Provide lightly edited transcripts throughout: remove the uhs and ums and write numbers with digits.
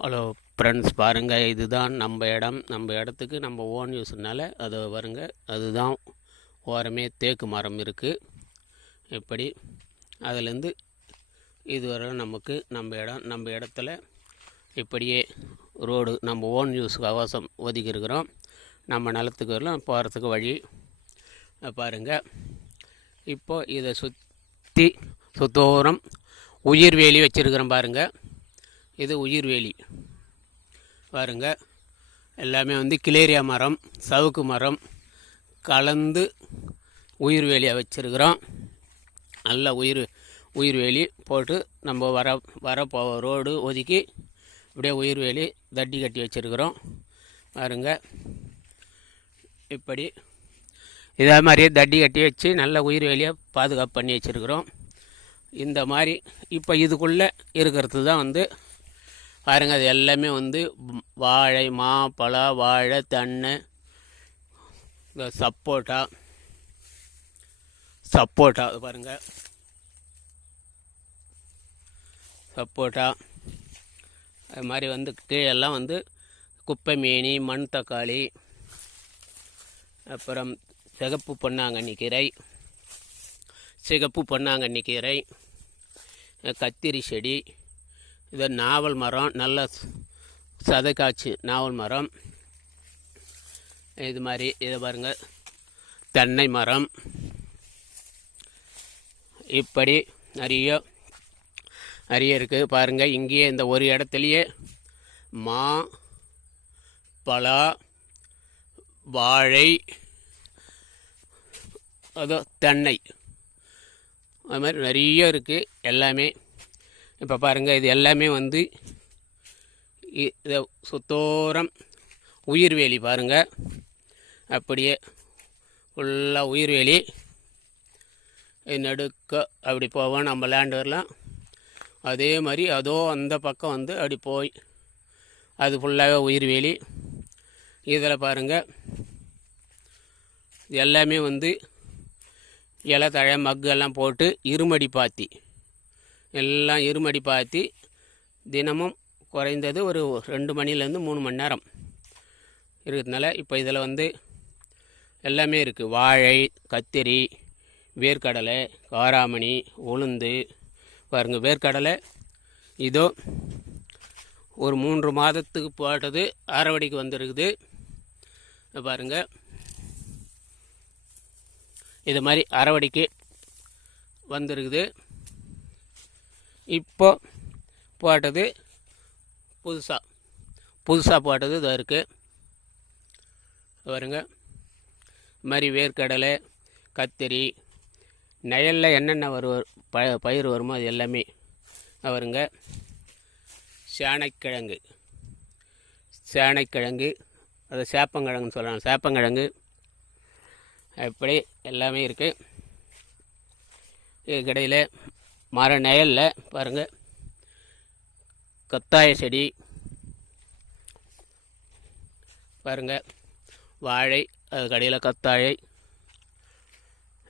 Hello friends, பாருங்கள், இதுதான் நம்ம இடம். நம்ம இடத்துக்கு நம்ம ஓன் யூஸ்னால அது வருங்க. அதுதான் ஓரமே தேக்கு மரம் இருக்குது. இப்படி அதுலேருந்து இதுவரை நமக்கு நம்ம இடம். நம்ம இடத்துல இப்படியே ரோடு நம்ம ஓன் யூஸுக்கு அவகாசம் ஒதுக்கியிருக்கிறோம். நம்ம நிலத்துக்கு வரலாம் போகிறதுக்கு வழி பாருங்கள். இப்போது இதை சுத்தோரம் உயிர் வேலி வச்சுருக்கிறோம் பாருங்கள். இது உயிர்வேலி பாருங்கள். எல்லாமே கிளேரியா மரம், சவுக்கு மரம் கலந்து உயிர்வேலியாக வச்சுருக்கிறோம். நல்ல உயிர்வேலி போட்டு நம்ம வர ரோடு ஒதுக்கி இப்படியே உயிர்வேலி தட்டி கட்டி வச்சுருக்கிறோம் பாருங்கள். இப்படி இதே மாதிரியே தட்டி கட்டி வச்சு நல்ல உயிர்வேலியாக பாதுகாப்பு பண்ணி வச்சுருக்கிறோம். இந்த மாதிரி இப்போ இதுக்குள்ளே இருக்கிறது தான் பாருங்கள். அது எல்லாமே வாழை, மாப்பழா, வாழை, தென்னை, இந்த சப்போட்டா அது பாருங்கள். சப்போட்டா அது மாதிரி கீழெல்லாம் குப்பை மேனி, மண் தக்காளி, அப்புறம் சிகப்பு பொன்னாங்கண்ணி கீரை, கத்திரி செடி, இது நாவல் மரம், நல்ல சதைக்காய்ச்சி நாவல் மரம். இது மாதிரி இதை பாருங்கள், தென்னை மரம். இப்படி நிறைய இருக்குது பாருங்கள். இங்கேயே இந்த ஒரு இடத்துலையே மா, பலா, வாழை, அதோ தென்னை, அது மாதிரி நிறைய இருக்குது எல்லாமே. இப்போ பாருங்கள், இது எல்லாமே இதை சுத்தோரம் உயிர்வேலி பாருங்கள். அப்படியே ஃபுல்லாக உயிர்வேலி. இது நடுக்க அப்படி போவோம் நம்ம லேண்டு வரலாம். அதே மாதிரி அந்த பக்கம் அப்படி போய் அது ஃபுல்லாகவே உயிர்வேலி. இதில் பாருங்கள், எல்லாமே இலை, தழை, மக்கு எல்லாம் போட்டு இருமடி பாத்தி தினமும் குறைந்தது ஒரு 2 மணிலேருந்து 3 மணி நேரம் இருக்கிறதுனால இப்போ இதில் எல்லாமே இருக்குது. வாழை, கத்திரி, வேர்க்கடலை, காராமணி, உளுந்து பாருங்கள். வேர்க்கடலை இதோ ஒரு 3 மாதத்துக்கு போட்டது அரைவடிக்கு வந்துருக்குது பாருங்கள். இது மாதிரி அரைவடிக்கு வந்துருக்குது. இப்போ போட்டது புதுசாக போட்டது இதாக இருக்குது பாருங்க. இது மாதிரி வேர்க்கடலை, கத்திரி, நயலில் என்னென்ன பயிர் வருமோ அது எல்லாமே வருங்க. சேனைக்கிழங்கு, அது சேப்பங்கிழங்குன்னு சொல்கிறாங்க. சேப்பங்கிழங்கு இப்படி எல்லாமே இருக்குது. இதுக்கிடையில் மர நயலில் பாருங்கள், கத்தாய செடி பாருங்கள், வாழை, அது கடையில் கத்தாழை,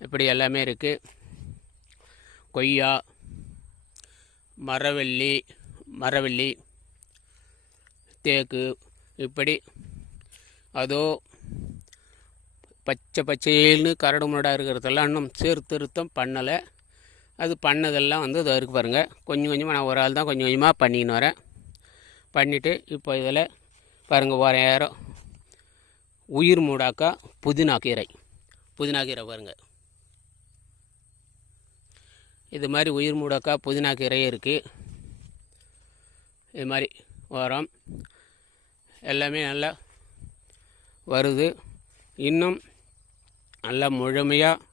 இப்படி எல்லாமே இருக்குது. கொய்யா, மரவள்ளி, தேக்கு, இப்படி அதோ பச்சைன்னு கரடு முரடாக இருக்கிறதெல்லாம் இன்னும் சீர்திருத்தம் பண்ணலை. அது பண்ணதெல்லாம் இதை இருக்குது பாருங்கள். கொஞ்சம் கொஞ்சமாக நான் ஒரு ஆள் தான் கொஞ்சம் கொஞ்சமாக பண்ணிக்கின்னு வரேன். பண்ணிவிட்டு இப்போ இதில் பாருங்கள், ஓரம் உயிர் மூடாக்கா புதினா கீரை பாருங்கள். இது மாதிரி உயிர் மூடாக்கா புதினா கீரையே இருக்குது. இது மாதிரி ஓரம் எல்லாமே நல்லா வருது. இன்னும் நல்லா முழுமையாக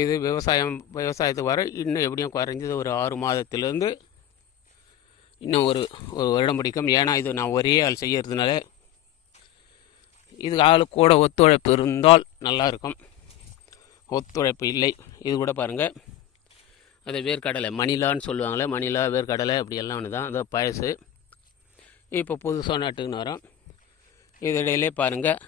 இது விவசாயத்துக்கு வர இன்னும் எப்படியும் குறைஞ்சது ஒரு 6 மாதத்துலேருந்து இன்னும் ஒரு வருடம் பிடிக்கும். ஏன்னா இது நான் ஒரே ஆள் செய்யறதுனால இதுக்கு ஆள் கூட ஒத்துழைப்பு இருந்தால் நல்லாயிருக்கும். ஒத்துழைப்பு இல்லை. இது கூட பாருங்கள், அது வேர்க்கடலை மணிலான்னு சொல்லுவாங்களே, மணிலா, வேர்க்கடலை அப்படியெல்லாம் ஒன்று தான். அது பழசு. இப்போ புதுசாக நட்டுக்குன்னு வரோம். இதிடையிலே பாருங்கள்,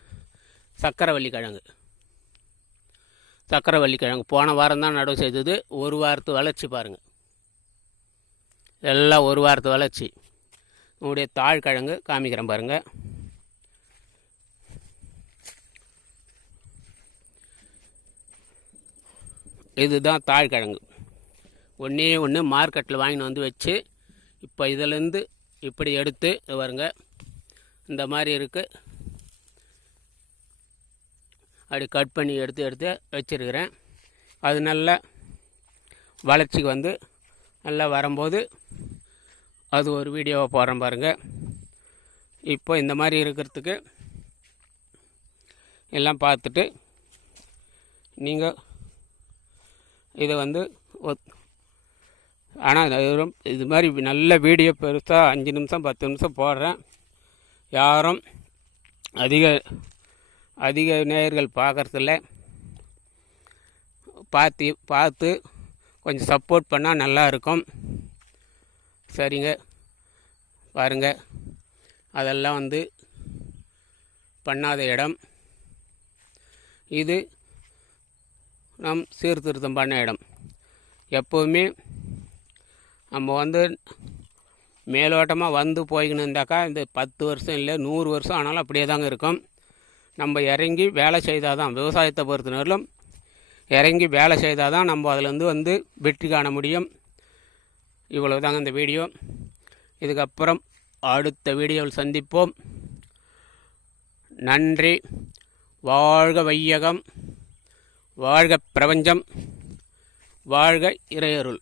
சக்கரவள்ளி கிழங்கு போன வாரம் தான் நடவு செய்தது. 1 வாரத்து வளர்ச்சி பாருங்கள். எல்லாம் 1 வாரத்து வளர்ச்சி. உங்களுடைய தாழ்கிழங்கு காமிக்கிறேன் பாருங்கள். இதுதான் தாழ்கிழங்கு. ஒன்றே ஒன்று மார்க்கெட்டில் வாங்கின்னு வந்து வச்சு இப்போ இதிலேருந்து இப்படி எடுத்து வருங்க, இந்த மாதிரி இருக்குது. அப்படி கட் பண்ணி எடுத்து வச்சுருக்கிறேன். அது நல்லா வளர்ச்சிக்கு வந்து நல்லா வரும்போது அது ஒரு வீடியோவை போடுறேன் பாருங்கள். இப்போ இந்த மாதிரி இருக்கிறதுக்கு எல்லாம் பார்த்துட்டு நீங்கள் இதை வந்து ஆனால் இது மாதிரி நல்ல வீடியோ பெருசாக 5 நிமிஷம் 10 நிமிஷம் போடுறேன். யாரும் அதிக நேயர்கள் பார்க்குறதில்ல. பார்த்து கொஞ்சம் சப்போர்ட் பண்ணால் நல்லா இருக்கும். சரிங்க, பாருங்கள். அதெல்லாம் வந்து பண்ணாத இடம். இது நம் சீர்திருத்தம் பண்ண இடம். எப்போவுமே நம்ம வந்து மேலோட்டமாக வந்து போய்கின்னு இருந்தாக்கா இந்த 10 வருஷம் இல்லை 100 வருஷம் ஆனாலும் அப்படியே தாங்க இருக்கும். நம்ம இறங்கி வேலை செய்தால் தான், விவசாயத்தை பொறுத்தவரையிலும் இறங்கி வேலை செய்தால் தான் நம்ம அதில் வந்து வெற்றி காண முடியும். இவ்வளவு தாங்க இந்த வீடியோ. இதுக்கப்புறம் அடுத்த வீடியோவில் சந்திப்போம். நன்றி. வாழ்க வையகம், வாழ்க பிரபஞ்சம், வாழ்க இறையருள்.